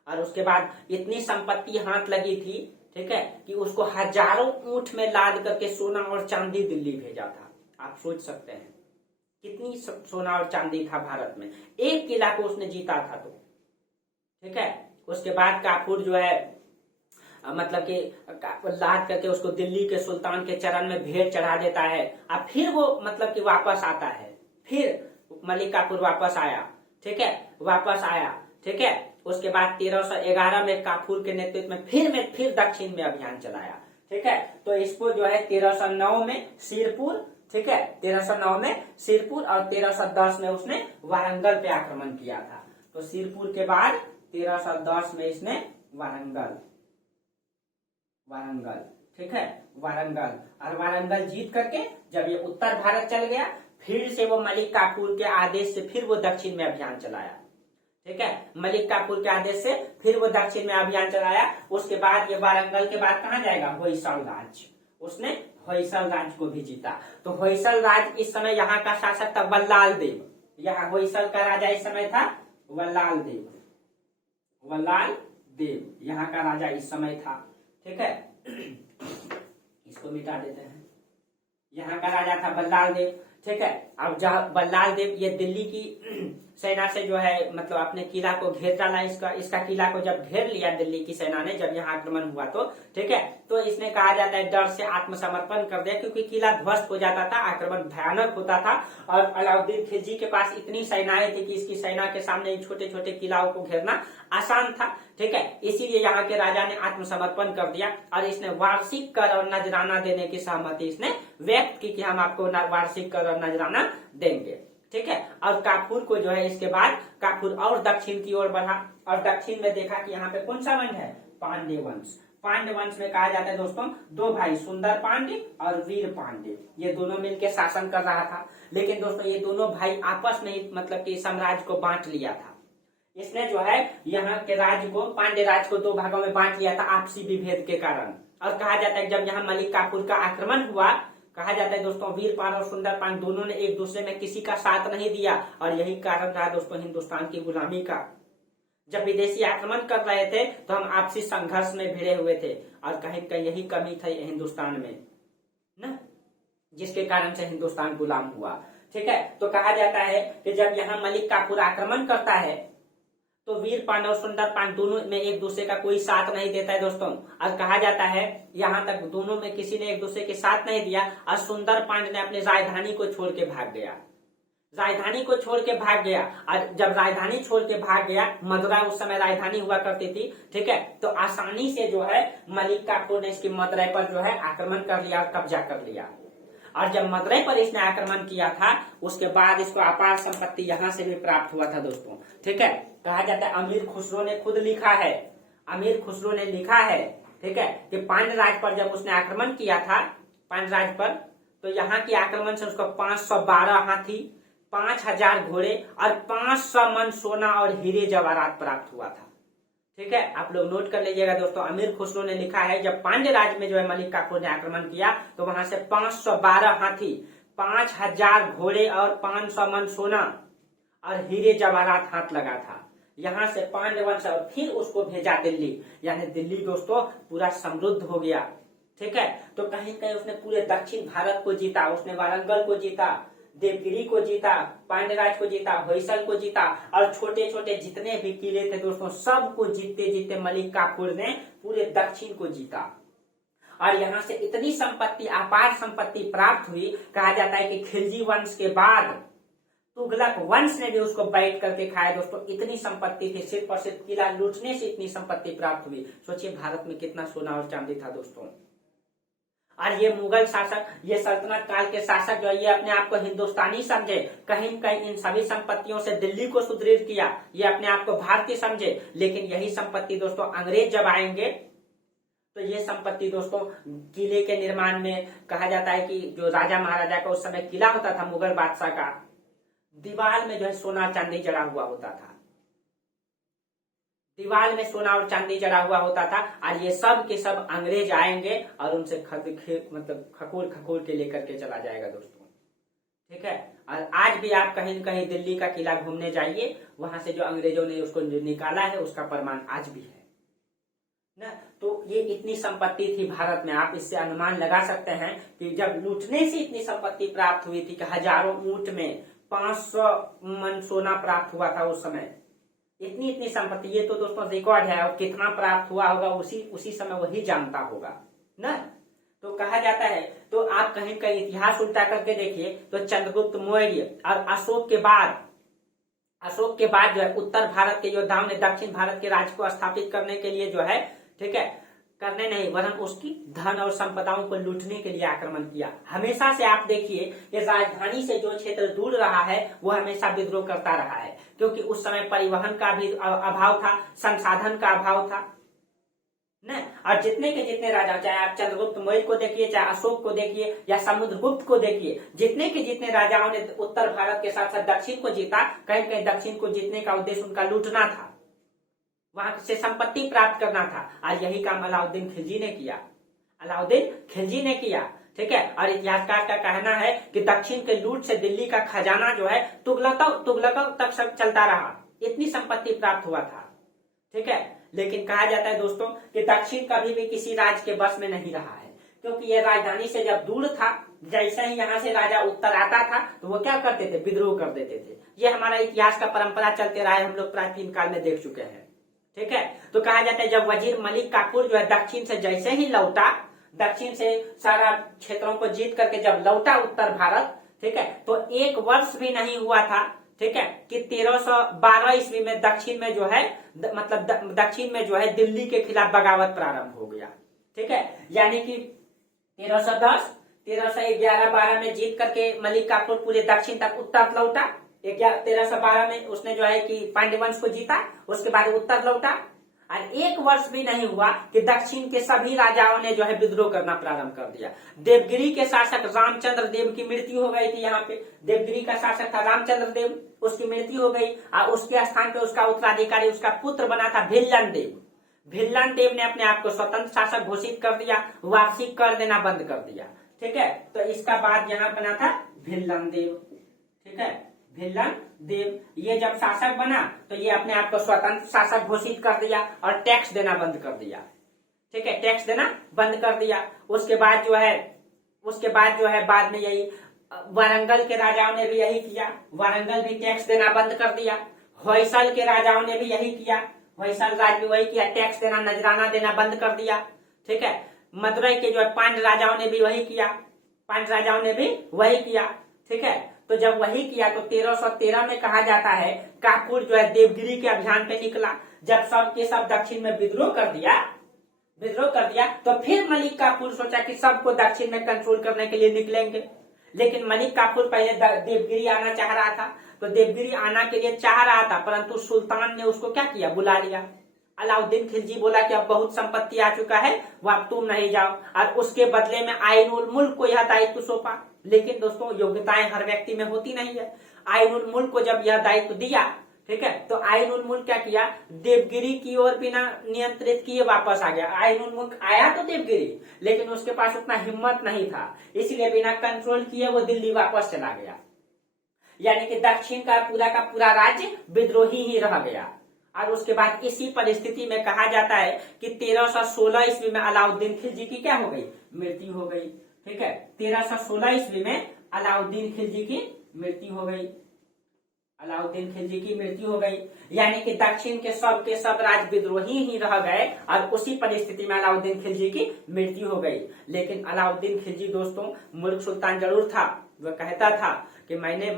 और उसके बाद इतनी संपत्ति हाथ लगी थी, ठीक है, कि उसको हजारों ऊंट में लाद करके सोना और चांदी दिल्ली भेजा था। आप सोच सकते हैं कितनी सोना और चांदी था भारत में, एक किला को उसने जीता था। तो ठीक है, उसके बाद काफूर जो है मतलब कि लाद करके उसको दिल्ली के सुल्तान के चरण में भेंट चढ़ा देता है। और फिर वो मतलब कि वापस आता है, फिर मलिक काफूर वापस आया। ठीक है, उसके बाद 1311 में काफूर के नेतृत्व में फिर दक्षिण में अभियान चलाया। ठीक है, तो इसको जो है 1309 में सिरपुर, ठीक है, 1309 में सिरपुर और 1310 में उसने वारंगल पे आक्रमण किया था। तो सिरपुर के बाद 1310 में इसने वारंगल, ठीक है, वारंगल, और वारंगल जीत करके जब ये उत्तर भारत चल गया, फिर से वो मलिक काफूर के आदेश से फिर वो दक्षिण में अभियान चलाया। ठीक है, मलिक काफूर के आदेश से फिर वो दक्षिण में अभियान चलाया। उसके बाद ये वारंगल के बाद कहाँ जाएगा, होयसल राज्य, उसने होयसल राज्य को भी जीता। तो होयसल राज्य इस समय यहाँ का शासक था वल्लाल देव। यहाँ होयसल का राजा इस समय था वल्लाल देव, यहाँ का राजा इस समय था। ठीक है, इसको मिटा देते हैं। यहाँ का राजा था वल्लाल देव। ठीक है। अब जहाँ बल्लाल देव ये दिल्ली की सेना से जो है मतलब अपने किला को घेर डाला, इसका किला को जब घेर लिया दिल्ली की सेना ने, जब यहाँ आक्रमण हुआ तो ठीक है, तो इसने कहा जाता है डर से आत्मसमर्पण कर दिया, क्योंकि किला ध्वस्त हो जाता था, आक्रमण भयानक होता था और अलाउद्दीन खिलजी के पास इतनी सेनाएं थी कि इसकी सेना के सामने छोटे छोटे किलाओं को घेरना आसान था। ठीक है, इसीलिए यहाँ के राजा ने आत्मसमर्पण कर दिया और इसने वार्षिक कर और नजराना देने की सहमति इसने व्यक्त की कि हम आपको वार्षिक कर और नजराना देंगे। ठीक है, और काफूर को जो है इसके बाद काफूर और दक्षिण की ओर बढ़ा और दक्षिण में देखा कि यहाँ पे कौन सा वंश है, पांड्य वंश। पांड्य वंश में कहा जाता है दोस्तों दो भाई सुंदर पांड्य और वीर पांड्य, ये दोनों मिलकर शासन कर रहा था। लेकिन दोस्तों ये दोनों भाई आपस में मतलब कि साम्राज्य को बांट लिया था। इसने जो है यहाँ के राज्य को, पांड्य राज्य को दो भागों में बांट लिया था आपसी विभेद के कारण। और कहा जाता है जब यहाँ मलिक काफूर का आक्रमण हुआ, कहा जाता है दोस्तों वीरपाल और सुंदरपाल दोनों ने एक दूसरे में किसी का साथ नहीं दिया और यही कारण रहा दोस्तों हिंदुस्तान की गुलामी का। जब विदेशी आक्रमण कर रहे थे तो हम आपसी संघर्ष में भिड़े हुए थे और कहीं कहीं यही कमी थी हिंदुस्तान में ना, जिसके कारण से हिंदुस्तान गुलाम हुआ। ठीक है, तो कहा जाता है कि जब यहाँ मलिक काफूर आक्रमण करता है तो वीर पांड्य और सुंदर पांड्य दोनों में एक दूसरे का कोई साथ नहीं देता है दोस्तों। और कहा जाता है यहाँ तक दोनों में किसी ने एक दूसरे के साथ नहीं दिया और सुंदर पांड्य ने अपनी राजधानी को छोड़ के भाग गया, राजधानी को छोड़ के भाग गया। और जब राजधानी छोड़ के भाग गया, मदुरा उस समय राजधानी हुआ करती थी, ठीक है, तो आसानी से जो है मलिक काफूर ने इसकी मदुरै पर जो है आक्रमण कर लिया और कब्जा कर लिया। और जब मदुरै पर इसने आक्रमण किया था उसके बाद इसको अपार संपत्ति यहाँ से भी प्राप्त हुआ था दोस्तों। ठीक है, कहा जाता है अमीर खुसरो ने खुद लिखा है, अमीर खुसरो ने लिखा है, ठीक है, कि पांड्य राज पर जब उसने आक्रमण किया था, पांड्य राज पर, तो यहाँ की आक्रमण से उसको 512 हाथी, 5000 घोड़े और 500 मन सोना और हीरे जवाहरात प्राप्त हुआ था। ठीक है, आप लोग नोट कर लीजिएगा दोस्तों। अमीर खुसरो ने लिखा है जब पांड्य राज में जो है मलिक काफूर ने आक्रमण किया तो वहां से 512 हाथी, 5000 घोड़े और 500 मन सोना और हीरे जवाहरात हाथ लगा था। यहाँ से पांड्य वंश और फिर उसको भेजा दिल्ली, यानी दिल्ली दोस्तों पूरा समृद्ध हो गया। ठीक है, तो कहीं कहीं उसने पूरे दक्षिण भारत को जीता, उसने वारंगल को जीता, देवगिरी को जीता, पांड्यराज को जीता, होयसल को जीता और छोटे छोटे जितने भी किले थे दोस्तों सबको जीतते जीतते मलिक काफूर ने पूरे दक्षिण को जीता। और यहाँ से इतनी संपत्ति, अपार संपत्ति प्राप्त हुई, कहा जाता है कि खिलजी वंश के बाद तुगलक वंश ने भी उसको बैठ करके खाया दोस्तों। इतनी संपत्ति थी, सिर्फ और सिर्फ किला लूटने से इतनी संपत्ति प्राप्त हुई। सोचिए भारत में कितना सोना और चांदी था दोस्तों। और ये मुगल शासक, ये सल्तनत काल के शासक जो है ये अपने आप को हिंदुस्तानी समझे, कहीं कहीं इन सभी संपत्तियों से दिल्ली को सुदृढ़ किया, ये अपने आप को भारतीय समझे। लेकिन यही संपत्ति दोस्तों अंग्रेज जब आएंगे तो ये संपत्ति दोस्तों किले के निर्माण में, कहा जाता है कि जो राजा महाराजा का उस समय किला होता था मुगल बादशाह का, दीवार में जो है सोना चांदी जड़ा हुआ होता था, दीवार में सोना और चांदी जड़ा हुआ होता था। और ये सब के सब अंग्रेज आएंगे और उनसे मतलब खकोल खकोल के लेकर के चला जाएगा दोस्तों। ठीक है, और आज भी आप कहीं न कहीं दिल्ली का किला घूमने जाइए, वहां से जो अंग्रेजों ने उसको निकाला है उसका प्रमाण आज भी है ना। तो ये इतनी संपत्ति थी भारत में, आप इससे अनुमान लगा सकते हैं कि जब लूटने से इतनी संपत्ति प्राप्त हुई थी कि हजारों ऊंट में 500 मन सोना प्राप्त हुआ था उस समय, इतनी संपत्ति, ये तो दोस्तों रिकॉर्ड है। और कितना प्राप्त हुआ होगा उसी समय वही जानता होगा ना। तो कहा जाता है, तो आप कहीं कहीं इतिहास उल्टा करके देखिए तो चंद्रगुप्त मौर्य और अशोक के बाद जो है उत्तर भारत के योद्धाओं ने दक्षिण भारत के राज्य को स्थापित करने के लिए जो है, ठीक है, करने नहीं वरन उसकी धन और संपदाओं को लूटने के लिए आक्रमण किया। हमेशा से आप देखिए कि राजधानी से जो क्षेत्र दूर रहा है वो हमेशा विद्रोह करता रहा है, क्योंकि उस समय परिवहन का भी अभाव था, संसाधन का अभाव था न। और जितने के जितने राजा, चाहे आप चंद्रगुप्त मौर्य को देखिए, चाहे अशोक को देखिए या समुद्रगुप्त को देखिए, जितने के जितने राजाओं ने उत्तर भारत के साथ साथ दक्षिण को जीता, कहीं कहीं दक्षिण को जीतने का उद्देश्य उनका लूटना था, वहां से संपत्ति प्राप्त करना था। और यही काम अलाउद्दीन खिलजी ने किया, अलाउद्दीन खिलजी ने किया। ठीक है, और इतिहासकार का कहना है कि दक्षिण के लूट से दिल्ली का खजाना जो है तुगलकों तक सब चलता रहा, इतनी संपत्ति प्राप्त हुआ था। ठीक है, लेकिन कहा जाता है दोस्तों कि दक्षिण कभी भी किसी राज्य के बस में नहीं रहा है, क्योंकि ये राजधानी से जब दूर था, जैसे ही यहाँ से राजा उत्तर आता था तो वो क्या करते थे, विद्रोह कर देते थे। ये हमारा इतिहास का परंपरा चलते रहा है, हम लोग प्राचीन काल में देख चुके हैं। ठीक है, तो कहा जाता है जब वजीर मलिक काफूर जो है दक्षिण से जैसे ही लौटा, दक्षिण से सारा क्षेत्रों को जीत करके जब लौटा उत्तर भारत, ठीक है, तो 1 वर्ष भी नहीं हुआ था, ठीक है, कि 1312 ईस्वी में दक्षिण में जो है मतलब दक्षिण में जो है दिल्ली के खिलाफ बगावत प्रारंभ हो गया। ठीक है, यानी कि 1310, 1311-12 में जीत करके मलिक काफूर पूरे दक्षिण तक उत्तर लौटा। 1312 में उसने जो है कि पांड्य वंश को जीता, उसके बाद उत्तर लौटा, और 1 वर्ष भी नहीं हुआ कि दक्षिण के सभी राजाओं ने जो है विद्रोह करना प्रारंभ कर दिया। देवगिरी के शासक रामचंद्र देव की मृत्यु हो गई थी। यहाँ पे देवगिरी का शासक था रामचंद्र देव, उसकी मृत्यु हो गई और उसके स्थान पे उसका उत्तराधिकारी उसका पुत्र बना था भिल्लन देव। भिल्लन देव ने अपने आप को स्वतंत्र शासक घोषित कर दिया, वार्षिक कर देना बंद कर दिया। ठीक है, तो इसका बाद यहाँ बना था भिल्लन देव। ठीक है, भिल्लन देव ये जब शासक बना तो ये अपने आप को स्वतंत्र शासक घोषित कर दिया और टैक्स देना बंद कर दिया। ठीक है, टैक्स देना बंद कर दिया। उसके बाद जो है बाद में यही वारंगल के राजाओं ने भी यही किया, वारंगल भी टैक्स देना बंद कर दिया। होयसल के राजाओं ने भी यही किया, होयसल राज भी वही किया, टैक्स देना नजराना देना बंद कर दिया। ठीक है, मदुरई के जो है पांड्य राजाओं ने भी वही किया, पांड्य राजाओं ने भी वही किया। ठीक है, तो जब वही किया तो 1313 में कहा जाता है काफूर जो है देवगिरी के अभियान पे निकला। जब सब के सब दक्षिण में विद्रोह कर दिया तो फिर मलिक काफूर सोचा कि सबको दक्षिण में कंट्रोल करने के लिए निकलेंगे। लेकिन मलिक काफूर पहले देवगिरी आना चाह रहा था, तो देवगिरी आना के लिए चाह रहा था, परंतु सुल्तान ने उसको क्या किया, बुला लिया। अलाउद्दीन खिलजी बोला कि अब बहुत संपत्ति आ चुका है, वो अब तुम नहीं जाओ, और उसके बदले में आइन उल मुल्क को यह दायित्व सौंपा। लेकिन दोस्तों योग्यताएं हर व्यक्ति में होती नहीं है। आइन उल मुल्क को जब यह दायित्व दिया, ठीक है, तो आइन उल मुल्क क्या किया, देवगिरी की ओर बिना नियंत्रित किए वापस आ गया। आइन उल मुल्क आया तो देवगिरी, लेकिन उसके पास उतना हिम्मत नहीं था, इसलिए बिना कंट्रोल किए वो दिल्ली वापस चला गया। यानी कि दक्षिण का पूरा राज्य विद्रोही ही रह गया। और उसके बाद इसी परिस्थिति में कहा जाता है कि 1316 ईस्वी में अलाउद्दीन खिलजी की क्या हो गई, मृत्यु हो गई। ठीक है, 1316 ईस्वी में अलाउद्दीन खिलजी की मृत्यु हो गई, अलाउद्दीन खिलजी की मृत्यु हो गई। यानी कि दक्षिण के सब राज विद्रोही ही रह गए और उसी परिस्थिति में अलाउद्दीन खिलजी की मृत्यु हो गई। लेकिन अलाउद्दीन खिलजी दोस्तों मुल्क सुल्तान जरूर था। वह कहता था कि मैंने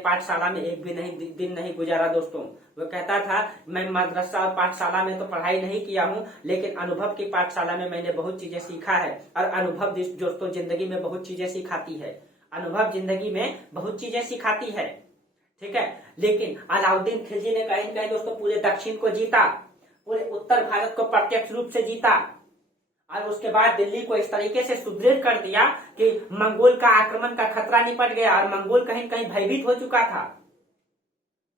पाठशाला में एक भी दिन नहीं गुजारा दोस्तों। वो कहता था मैं मदरसा और पाठशाला में तो पढ़ाई नहीं किया हूँ, लेकिन अनुभव की पाठशाला में मैंने बहुत चीजें सीखा है। और अनुभव दोस्तों जिंदगी में बहुत चीजें सिखाती है, अनुभव जिंदगी में बहुत चीजें सिखाती है। ठीक है, लेकिन अलाउद्दीन खिलजी ने कहीं कहीं दोस्तों पूरे दक्षिण को जीता, पूरे उत्तर भारत को प्रत्यक्ष रूप से जीता, और उसके बाद दिल्ली को इस तरीके से सुदृढ़ कर दिया कि मंगोल का आक्रमण का खतरा निपट गया और मंगोल कहीं कहीं भयभीत हो चुका था।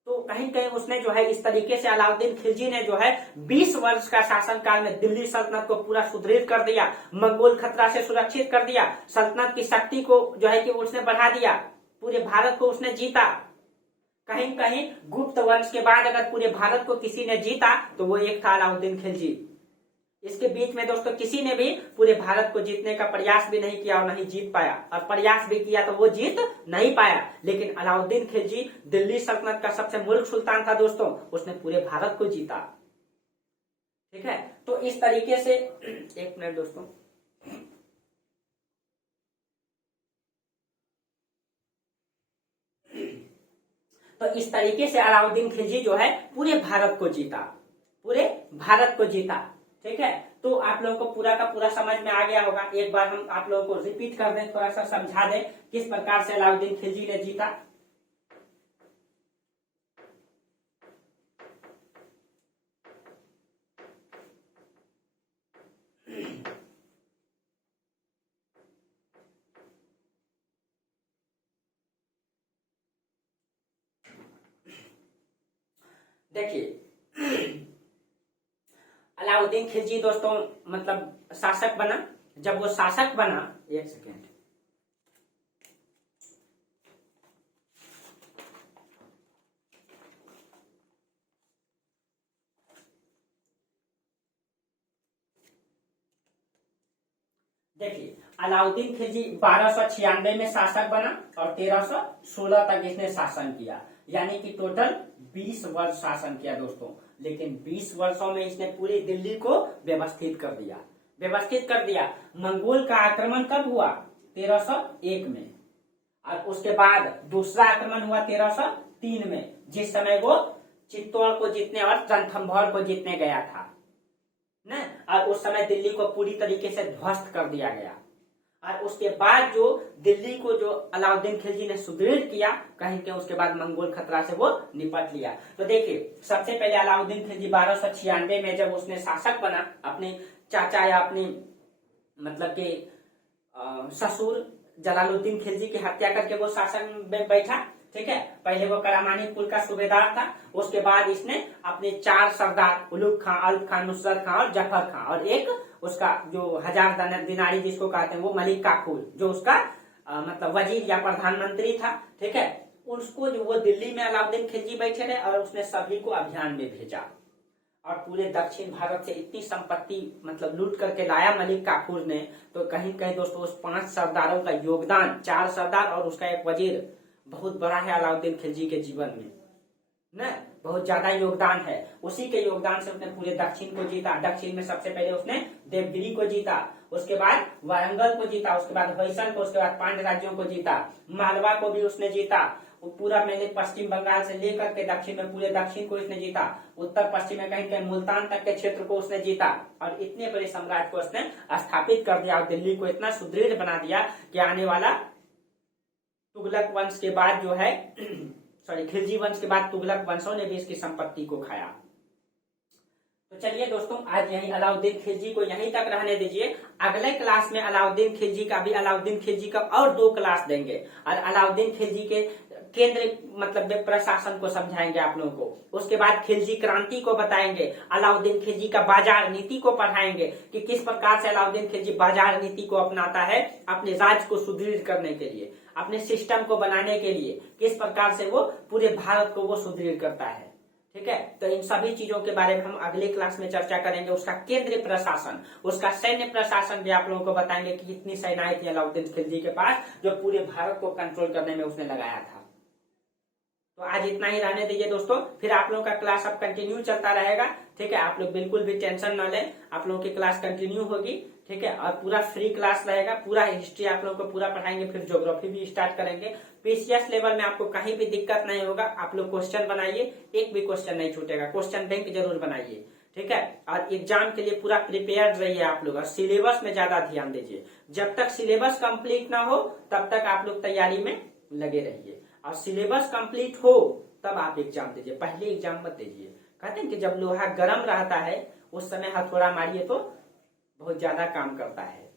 तो कहीं कहीं उसने जो है इस तरीके से अलाउद्दीन खिलजी ने जो है 20 वर्ष का शासनकाल में दिल्ली सल्तनत को पूरा सुदृढ़ कर दिया, मंगोल खतरा से सुरक्षित कर दिया, सल्तनत की शक्ति को जो है कि उसने बढ़ा दिया, पूरे भारत को उसने जीता। कहीं कहीं गुप्त वंश के बाद अगर पूरे भारत को किसी ने जीता तो वो एक था अलाउद्दीन खिलजी। इसके बीच में दोस्तों किसी ने भी पूरे भारत को जीतने का प्रयास भी नहीं किया और नहीं जीत पाया, और प्रयास भी किया तो वो जीत नहीं पाया। लेकिन अलाउद्दीन खिलजी दिल्ली सल्तनत का सबसे मुल्क सुल्तान था दोस्तों, उसने पूरे भारत को जीता। ठीक है, तो इस तरीके से एक मिनट दोस्तों, तो इस तरीके से अलाउद्दीन खिलजी जो है पूरे भारत को जीता, पूरे भारत को जीता। ठीक है, तो आप लोगों को पूरा का पूरा समझ में आ गया होगा। एक बार हम आप लोगों को रिपीट कर दें, थोड़ा सा समझा दें किस प्रकार से अलाउद्दीन खिलजी ने जीता। देखिए अलाउद्दीन खिलजी दोस्तों मतलब शासक बना। जब वो शासक बना, एक सेकेंड, देखिए, अलाउद्दीन खिलजी 1296 में शासक बना और 1316 तक इसने शासन किया, यानी कि टोटल 20 वर्ष शासन किया दोस्तों। लेकिन 20 वर्षों में इसने पूरी दिल्ली को व्यवस्थित कर दिया। मंगोल का आक्रमण कब हुआ? 1301 में, और उसके बाद दूसरा आक्रमण हुआ 1303 में, जिस समय वो चित्तौड़ को जीतने और रणथंभौर को जीतने गया था न, और उस समय दिल्ली को पूरी तरीके से ध्वस्त कर दिया गया। और उसके बाद जो दिल्ली को जो अलाउद्दीन खिलजी ने सुदृढ़ किया, कहीं के उसके बाद मंगोल खतरा से वो निपट लिया। तो देखिए, सबसे पहले अलाउद्दीन खिलजी 1296 में जब उसने शासक बना, अपने चाचा या अपने मतलब के ससुर जलालुद्दीन खिलजी की हत्या करके वो शासन में बैठा। ठीक है, पहले वो करामानीपुर का सूबेदार था। उसके बाद इसने अपने 4 सरदार, उलुग खां, अल्प खां, नुसरत खां और जफर खां, और एक उसका जो 1000 दिनारी जिसको कहते हैं वो मलिक काफूर, जो उसका मतलब वजीर या प्रधानमंत्री था। ठीक है, उसको जो वो दिल्ली में अलाउद्दीन खिलजी बैठे रहे और उसने सभी को अभियान में भेजा और पूरे दक्षिण भारत से इतनी संपत्ति मतलब लूट करके लाया मलिक काफूर ने। तो कहीं कहीं दोस्तों उस 5 सरदारों का योगदान, 4 सरदार और उसका एक वजीर, बहुत बड़ा है अलाउद्दीन खिलजी के जीवन में न, बहुत ज्यादा योगदान है। उसी के योगदान से उसने पूरे दक्षिण को जीता। दक्षिण में सबसे पहले उसने देवगिरी को जीता, उसके बाद वारंगल को जीता, उसके बाद होयसल को, उसके बाद पांड्य राज्यों को जीता, मालवा को भी उसने जीता। वो पूरा मैंने पश्चिम बंगाल से लेकर के दक्षिण में पूरे दक्षिण को उसने जीता। उत्तर पश्चिम में कहीं कहीं मुल्तान तक के क्षेत्र को उसने जीता और इतने बड़े साम्राज्य को उसने स्थापित कर दिया और दिल्ली को इतना सुदृढ़ बना दिया कि आने वाला तुगलक वंश के बाद जो है खिलजी वंश के बाद तुगलक वंशों ने भी इसकी संपत्ति को खाया। तो चलिए दोस्तों, आज यही अलाउद्दीन खिलजी को यहीं तक रहने दीजिए। अगले क्लास में अलाउद्दीन खिलजी का और 2 क्लास देंगे और अलाउद्दीन खिलजी के केंद्र मतलब प्रशासन को समझाएंगे आप लोगों को। उसके बाद खिलजी क्रांति को बताएंगे, अलाउद्दीन खिलजी का बाजार नीति को पढ़ाएंगे कि किस प्रकार से अलाउद्दीन खिलजी बाजार नीति को अपनाता है अपने राज्य को सुदृढ़ करने के लिए, अपने सिस्टम को बनाने के लिए, किस प्रकार से वो पूरे भारत को वो सुदृढ़ करता है। ठीक है, तो इन सभी चीजों के बारे में हम अगले क्लास में चर्चा करेंगे। उसका केंद्रीय प्रशासन, उसका सैन्य प्रशासन भी आप लोगों को बताएंगे कि कितनी सेनाएं थी अलाउद्दीन खिलजी के पास जो पूरे भारत को कंट्रोल करने में उसने लगाया था। तो आज इतना ही रहने दीजिए दोस्तों, फिर आप लोगों का क्लास अब कंटिन्यू चलता रहेगा। ठीक है, आप लोग बिल्कुल भी टेंशन न लें, आप लोगों की क्लास कंटिन्यू होगी। ठीक है, और पूरा फ्री क्लास रहेगा, पूरा हिस्ट्री आप लोगों को पूरा पढ़ाएंगे, फिर ज्योग्राफी भी स्टार्ट करेंगे। पीसीएस लेवल में आपको कहीं भी दिक्कत नहीं होगा। आप लोग क्वेश्चन बनाइए, एक भी क्वेश्चन नहीं छूटेगा, क्वेश्चन बैंक जरूर बनाइए। ठीक है, और एग्जाम के लिए पूरा प्रिपेयर रहिए आप लोग और सिलेबस में ज्यादा ध्यान दीजिए। जब तक सिलेबस कंप्लीट ना हो तब तक आप लोग तैयारी में लगे रहिए, और सिलेबस कंप्लीट हो तब आप एग्जाम दीजिए, पहले एग्जाम मत दीजिए। कहते हैं कि जब लोहा गर्म रहता है उस समय हथौड़ा मारिए तो बहुत ज्यादा काम करता है।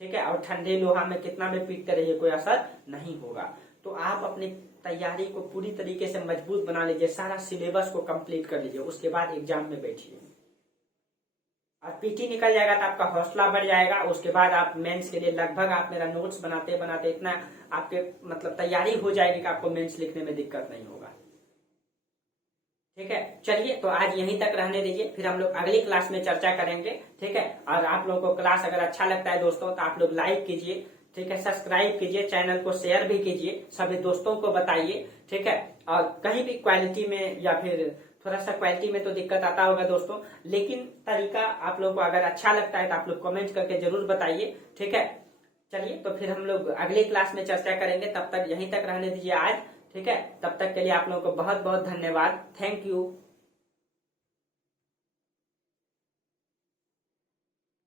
ठीक है, और ठंडे लोहा में कितना भी पीटते रहिए कोई असर नहीं होगा। तो आप अपनी तैयारी को पूरी तरीके से मजबूत बना लीजिए, सारा सिलेबस को कंप्लीट कर लीजिए, उसके बाद एग्जाम में बैठिए और पीटी निकल जाएगा तो आपका हौसला बढ़ जाएगा। उसके बाद आप मेंस के लिए लगभग आप मेरा नोट्स बनाते बनाते इतना आपके मतलब तैयारी हो जाएगी कि आपको मेंस लिखने में दिक्कत नहीं होगा। ठीक है, चलिए तो आज यहीं तक रहने दीजिए, फिर हम लोग अगली क्लास में चर्चा करेंगे। ठीक है, और आप लोगों को क्लास अगर अच्छा लगता है दोस्तों तो आप लोग लाइक कीजिए। ठीक है, सब्सक्राइब कीजिए, चैनल को शेयर भी कीजिए, सभी दोस्तों को बताइए। ठीक है, और कहीं भी क्वालिटी में या फिर थोड़ा सा क्वालिटी में तो दिक्कत आता होगा दोस्तों, लेकिन तरीका आप लोगों को अगर अच्छा लगता है तो आप लोग कमेंट करके जरूर बताइए। ठीक है, चलिए तो फिर हम लोग अगली क्लास में चर्चा करेंगे, तब तक यहीं तक रहने दीजिए आज। ठीक है, तब तक के लिए आप लोगों को बहुत बहुत धन्यवाद। Thank you.